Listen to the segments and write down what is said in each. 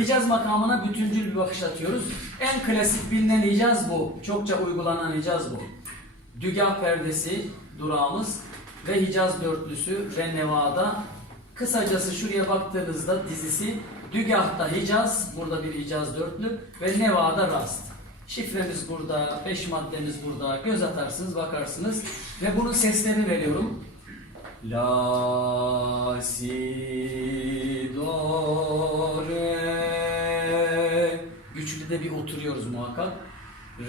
Hicaz makamına bütüncül bir bakış atıyoruz. En klasik bilinen Hicaz bu. Çokça uygulanan Hicaz bu. Dügah perdesi durağımız ve Hicaz dörtlüsü ve Neva'da. Kısacası şuraya baktığınızda dizisi Dügah'ta Hicaz, burada bir Hicaz dörtlü ve Neva'da Rast. Şifremiz burada, beş maddemiz burada. Göz atarsınız, bakarsınız ve bunun seslerini veriyorum. La, si, do, re. Güçlü de bir oturuyoruz muhakkak.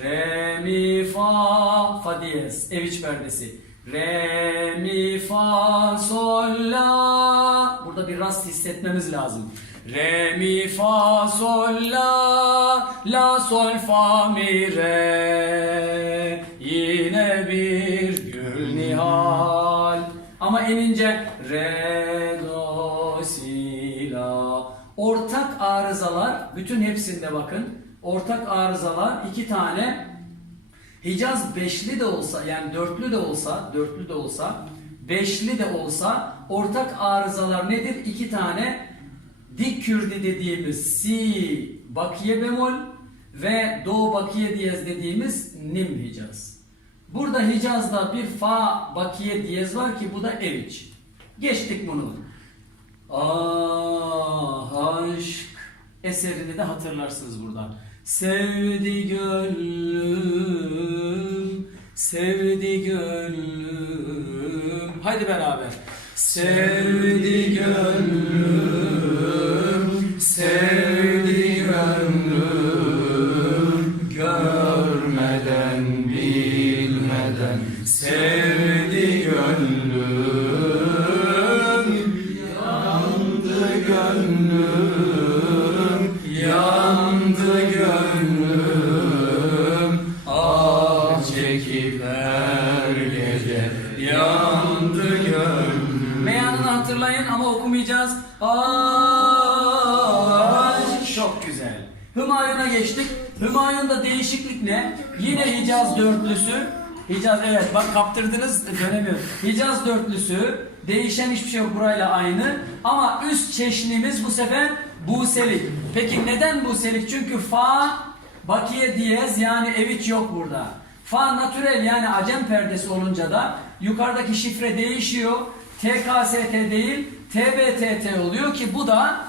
Re, mi, fa, fa diyez. Eviç perdesi. Re, mi, fa, sol, la. Burada bir rast hissetmemiz lazım. Re, mi, fa, sol, la. La, sol, fa, mi, re. Yine bir gül nihal. Ama en ince re, do, si, la. Ortak arızalar, bütün hepsinde bakın. Ortak arızalar iki tane Hicaz beşli de olsa yani dörtlü de olsa, dörtlü de olsa, beşli de olsa ortak arızalar nedir? İki tane dik kürdi dediğimiz si bakiye bemol ve do bakiye diyez dediğimiz nim hicaz. Burada Hicaz'da bir fa bakiye diyez var ki bu da eviç. Geçtik bunu. Ah aşk eserini de hatırlarsınız burada. Sevdi gönlüm, sevdi gönlüm. Haydi beraber. Sevdi gönlüm, hatırlayın ama okumayacağız. Ah çok güzel. Hümayun'a geçtik. Hümayun'da değişiklik ne? Yine Hicaz dörtlüsü. Hicaz evet bak kaptırdınız dönemiyor. Hicaz dörtlüsü değişen hiçbir şey yok burayla aynı. Ama üst çeşnimiz bu sefer Buselik. Peki neden Buselik? Çünkü fa bakiye diyez yani eviç yok burada. Fa natürel yani acem perdesi olunca da yukarıdaki şifre değişiyor. TKST değil TBTT oluyor ki bu da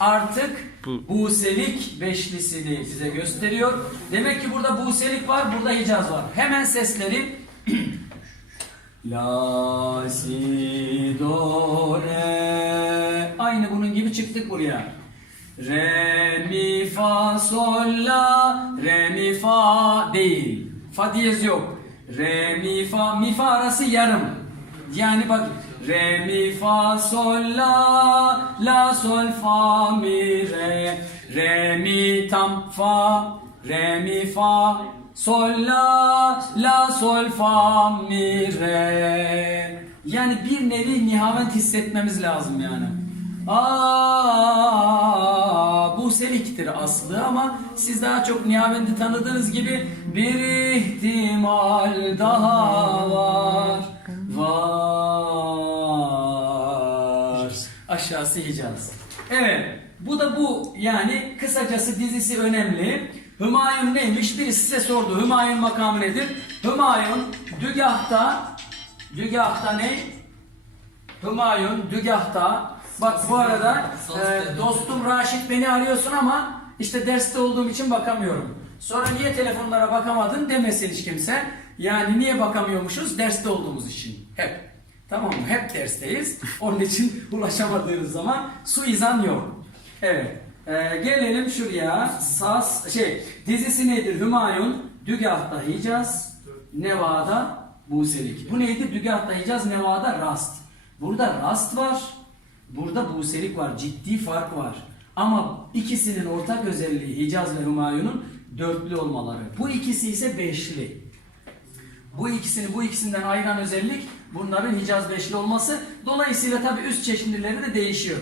artık Bu- Buselik beşlisini bize gösteriyor. Demek ki burada Buselik var, burada Hicaz var. Hemen sesleri La, si, do, re Aynı bunun gibi çıktık buraya. Re, mi, fa, sol, la Re, mi, fa değil. Fa diyez yok. Re, mi, fa, mi, fa arası yarım. Yani bak Re, mi, fa, sol, la La, sol, fa, mi, re Re, mi, tam, fa Re, mi, fa Sol, la La, sol, fa, mi, re Yani bir nevi nihavent hissetmemiz lazım yani. Aa, bu seliktir aslı ama siz daha çok nihaventi tanıdığınız gibi bir ihtimal daha var. Var. Aşağısı Hicaz. Evet. Bu da bu. Yani kısacası dizisi önemli. Hümayun neymiş? Birisi size sordu. Hümayun makamı nedir? Hümayun Dügah'ta Dügah'ta ne? Hümayun Dügah'ta Bak bu arada e, dostum Raşit beni arıyorsun ama işte derste olduğum için bakamıyorum. Sonra niye telefonlara bakamadın demesin hiç kimse. Yani niye bakamıyormuşuz? Derste olduğumuz için. Hep. Tamam mı? Hep dersteyiz. Onun için ulaşamadığınız zaman suizan yok. Evet. E, gelelim şuraya. Sas şey dizisi nedir? Hümayun Dügah'ta Hicaz, Nevada Buselik. Bu neydi? Dügah'ta Hicaz, Nevada Rast. Burada Rast var. Burada Buselik var. Ciddi fark var. Ama ikisinin ortak özelliği Hicaz ve Hümayun'un dörtlü olmaları. Bu ikisi ise beşli. Bu ikisini bu ikisinden ayıran özellik bunların Hicaz beşli olması. Dolayısıyla tabi üst çeşitlileri de değişiyor.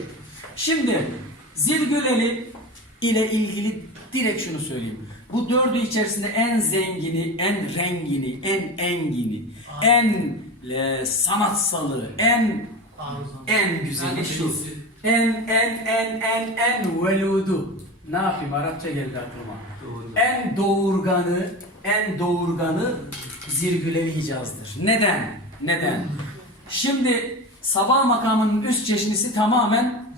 Şimdi Zilgüleli ile ilgili direkt şunu söyleyeyim. Bu dördü içerisinde en zengini, en rengini, en engini, en e, sanatsalı, en en güzeli şu. En en en en en veludu. Ne yapayım Arapça geldi aklıma. Doğru. En doğurganı, en doğurganı Hicaz'dır. Neden? Neden? Şimdi sabah makamının üst çeşnisi tamamen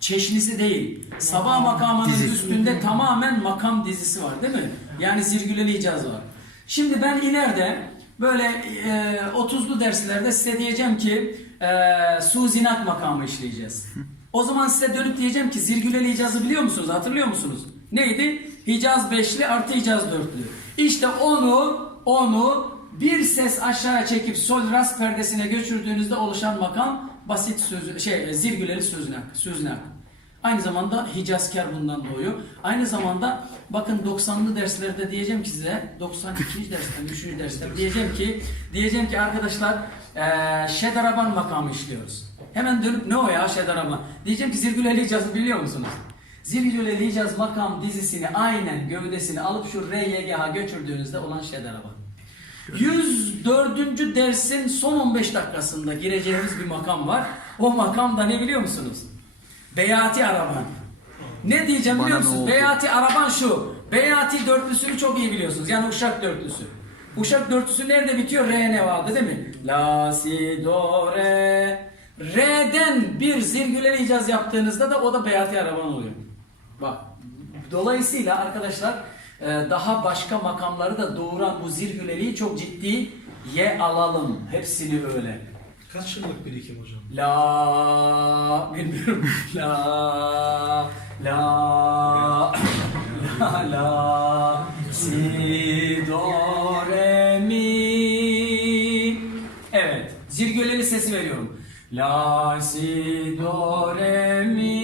çeşnisi değil. Sabah makamının Dizi. üstünde tamamen makam dizisi var değil mi? Yani Zirgüleli Hicaz var. Şimdi ben ileride böyle e, 30'lu derslerde size diyeceğim ki e, Suzinat makamı işleyeceğiz. O zaman size dönüp diyeceğim ki Zirgüleli Hicaz'ı biliyor musunuz? Hatırlıyor musunuz? Neydi? Hicaz beşli artı Hicaz dörtlü. İşte onu onu bir ses aşağıya çekip sol rast perdesine göçürdüğünüzde oluşan makam basit sözü şey zirgüleli sözünak, sözünak. Aynı zamanda Hicazkar bundan doğuyor. Aynı zamanda bakın 90'lı derslerde diyeceğim ki size 92. dersten 3. dersten diyeceğim ki diyeceğim ki arkadaşlar eee Şedaraban makamı işliyoruz. Hemen dönüp ne o ya Şedaraban? Diyeceğim ki Zirgüleli Hicaz'ı biliyor musunuz? Zirgüleli Hicaz makam dizisini aynen gövdesini alıp şu RYGH götürdüğünüzde olan Şedaraban. 104. dersin son 15 dakikasında gireceğimiz bir makam var. O makam da ne biliyor musunuz? Beyati Araban. Ne diyeceğim Bana biliyor musunuz? Beyati Araban şu. Beyati dörtlüsünü çok iyi biliyorsunuz. Yani Uşak dörtlüsü. Uşak dörtlüsü nerede bitiyor? Re ne vardı değil mi? La, si, do, re. Re'den bir zirgüleri icaz yaptığınızda da o da Beyati Araban oluyor. Bak. Dolayısıyla arkadaşlar e, daha başka makamları da doğuran bu zirgüleliği çok ciddi ye alalım. Hepsini öyle. Kaç yıllık birikim hocam? La bilmiyorum. La la la la si do re mi. Evet. Zirgüleli sesi veriyorum. La si do re mi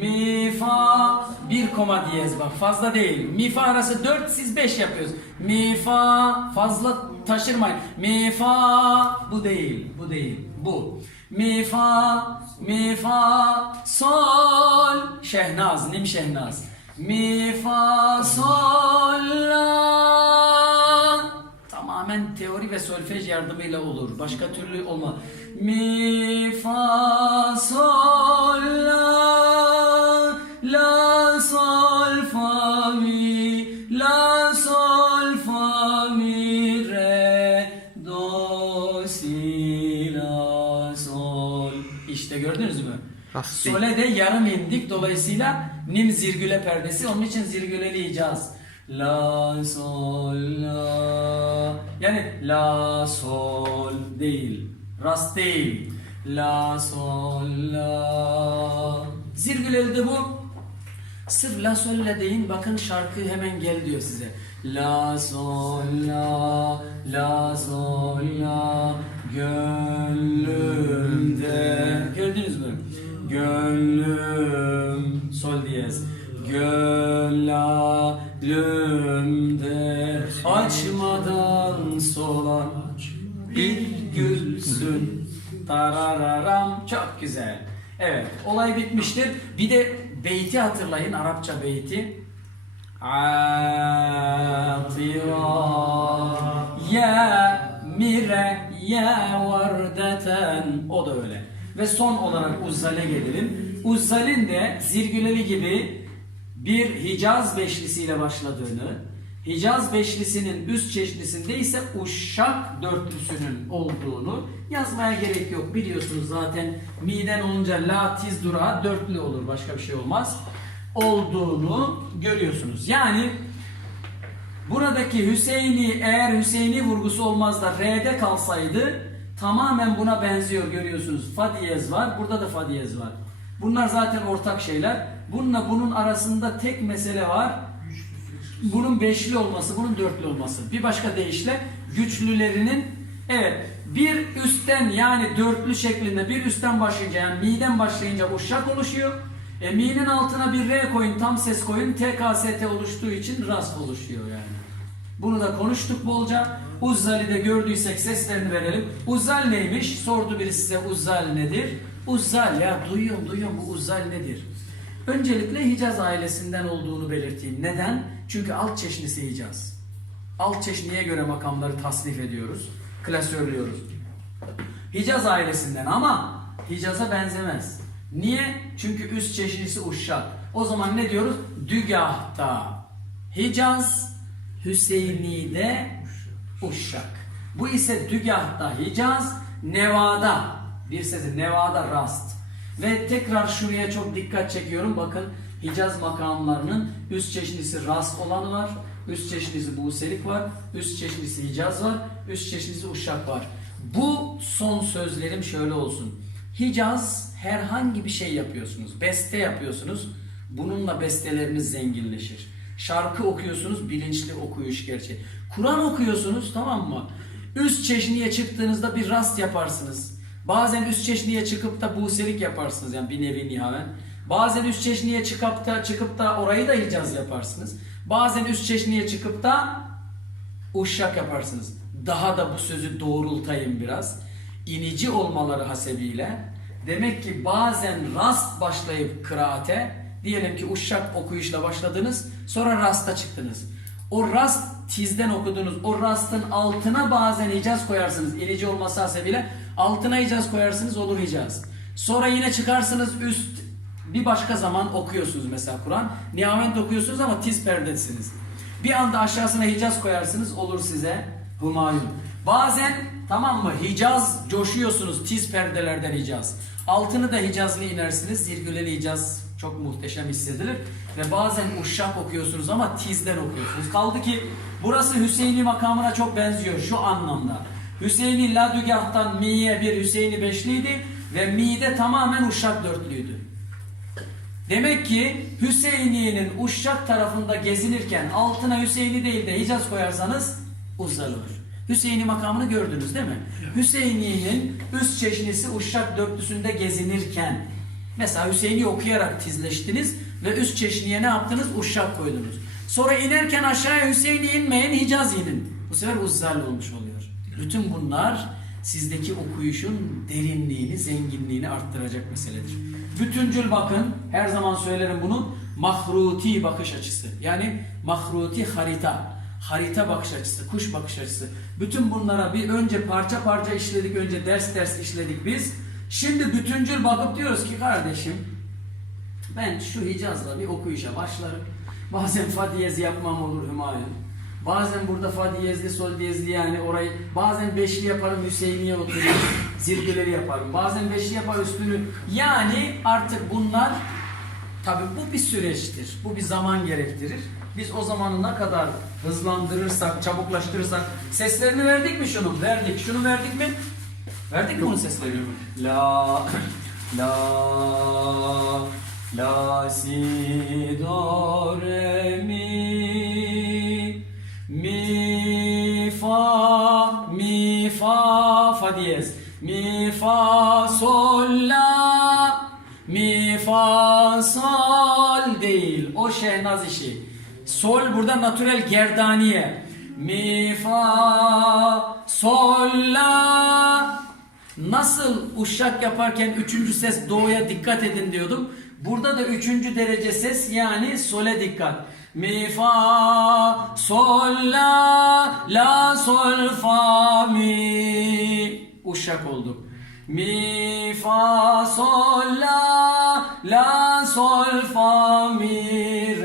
mi fa bir koma diyez bak fazla değil. Mi fa arası 4 siz 5 yapıyoruz. Mi fa fazla taşırmayın. Mi fa bu değil. Bu değil. Bu. Mi fa mi fa sol şehnaz nim şehnaz. Mi fa sol la tamamen teori ve solfej yardımıyla olur. Başka türlü olmaz. Mi fa sol la gördünüz mü? Sole de yarım indik dolayısıyla nim zirgüle perdesi onun için zirgüleleyeceğiz. La sol la yani la sol değil. Rast değil. La sol la zirgüleli de bu. Sırf la sol la deyin bakın şarkı hemen gel diyor size. La sol la la sol la gönlümde gördünüz mü? Gönlüm sol diyez. Gönlümde açmadan solan bir gülsün. Tarararam çok güzel. Evet olay bitmiştir. Bir de beyti hatırlayın Arapça beyti. Atira ya mire ya vardeten o da öyle. Ve son olarak Uzzal'e gelelim. Uzzal'in de Zirgüleli gibi bir Hicaz beşlisiyle başladığını, Hicaz beşlisinin üst çeşnisinde ise Uşak dörtlüsünün olduğunu yazmaya gerek yok. Biliyorsunuz zaten miden olunca la tiz durağı dörtlü olur. Başka bir şey olmaz. Olduğunu görüyorsunuz. Yani buradaki Hüseyini eğer Hüseyini vurgusu olmaz da R'de kalsaydı tamamen buna benziyor görüyorsunuz. Fa diyez var. Burada da fa diyez var. Bunlar zaten ortak şeyler. Bununla bunun arasında tek mesele var. Bunun beşli olması, bunun dörtlü olması. Bir başka deyişle güçlülerinin evet bir üstten yani dörtlü şeklinde bir üstten başlayınca yani mi'den başlayınca uşak oluşuyor. E, mi'nin altına bir R koyun, tam ses koyun, TKST oluştuğu için rast oluşuyor yani. Bunu da konuştuk bolca. Uzzal'i de gördüysek seslerini verelim. Uzzal neymiş? Sordu biri size Uzzal nedir? Uzzal ya duyuyorum duyuyorum bu Uzzal nedir? Öncelikle Hicaz ailesinden olduğunu belirteyim. Neden? Çünkü alt çeşnisi Hicaz. Alt çeşniye göre makamları tasnif ediyoruz. Klasörlüyoruz. Hicaz ailesinden ama Hicaz'a benzemez. Niye? Çünkü üst çeşnisi uşak. O zaman ne diyoruz? Dügahta Hicaz, Hüseyini'de uşak. Bu ise Dügahta Hicaz, Nevada. Bir sesi Nevada rast. Ve tekrar şuraya çok dikkat çekiyorum. Bakın Hicaz makamlarının üst çeşnisi rast olanı var. Üst çeşnisi Buselik var. Üst çeşnisi Hicaz var. Üst çeşnisi Uşak var. Bu son sözlerim şöyle olsun. Hicaz herhangi bir şey yapıyorsunuz. Beste yapıyorsunuz. Bununla besteleriniz zenginleşir. Şarkı okuyorsunuz, bilinçli okuyuş gerçeği. Kur'an okuyorsunuz tamam mı? Üst çeşniye çıktığınızda bir rast yaparsınız. Bazen üst çeşniye çıkıp da buselik yaparsınız yani bir nevi nihaven. Bazen üst çeşniye çıkıp da çıkıp da orayı da hicaz yaparsınız. Bazen üst çeşniye çıkıp da uşak yaparsınız. Daha da bu sözü doğrultayım biraz. İnici olmaları hasebiyle demek ki bazen rast başlayıp kıraate diyelim ki uşak okuyuşla başladınız sonra rasta çıktınız. O rast tizden okudunuz. O rastın altına bazen icaz koyarsınız. İnici olması hasebiyle altına icaz koyarsınız olur icaz. Sonra yine çıkarsınız üst bir başka zaman okuyorsunuz mesela Kur'an. Nihavent okuyorsunuz ama tiz perdesiniz. Bir anda aşağısına Hicaz koyarsınız olur size Humayun. Bazen tamam mı Hicaz coşuyorsunuz tiz perdelerden Hicaz. Altını da Hicazlı inersiniz. Zirgüleli Hicaz çok muhteşem hissedilir. Ve bazen uşak okuyorsunuz ama tizden okuyorsunuz. Kaldı ki burası Hüseyin'i makamına çok benziyor şu anlamda. Hüseyin'i Ladügah'tan Mi'ye bir Hüseyin'i beşliydi ve Mi'de tamamen uşak dörtlüydü. Demek ki Hüseyiniye'nin Uşak tarafında gezinirken altına Hüseyini değil de Hicaz koyarsanız Uzzal olur. Hüseyini makamını gördünüz değil mi? Hüseyiniye'nin üst çeşnisi Uşak dörtlüsünde gezinirken mesela Hüseyini okuyarak tizleştiniz ve üst çeşniye ne yaptınız? Uşak koydunuz. Sonra inerken aşağıya Hüseyini inmeyin Hicaz inin. Bu sefer Uzzal olmuş oluyor. Bütün bunlar sizdeki okuyuşun derinliğini, zenginliğini arttıracak meseledir. Bütüncül bakın, her zaman söylerim bunu, mahruti bakış açısı. Yani mahruti harita, harita bakış açısı, kuş bakış açısı. Bütün bunlara bir önce parça parça işledik, önce ders ders işledik biz. Şimdi bütüncül bakıp diyoruz ki kardeşim, ben şu Hicaz'la bir okuyuşa başlarım. Bazen fa diyez yapmam olur Hümayun. Bazen burada fa diyezli, sol diyezli yani orayı bazen beşli yaparım Hüseyin'e oturuyor. Zirgeleri yaparım. Bazen beşli yapar üstünü. Yani artık bunlar tabi bu bir süreçtir. Bu bir zaman gerektirir. Biz o zamanı ne kadar hızlandırırsak, çabuklaştırırsak seslerini verdik mi şunu? Verdik. Şunu verdik mi? Verdik mi bunun seslerini? La la la si do re mi fa diyez mi fa sol la mi fa sol değil o şehnaz işi. Sol burada natürel gerdaniye. Mi fa sol la Nasıl uşak yaparken üçüncü ses doğuya dikkat edin diyordum. Burada da üçüncü derece ses yani sole dikkat. Mi fa sol la la sol fa mi uşak olduk. Mi fa sol la la sol fa mi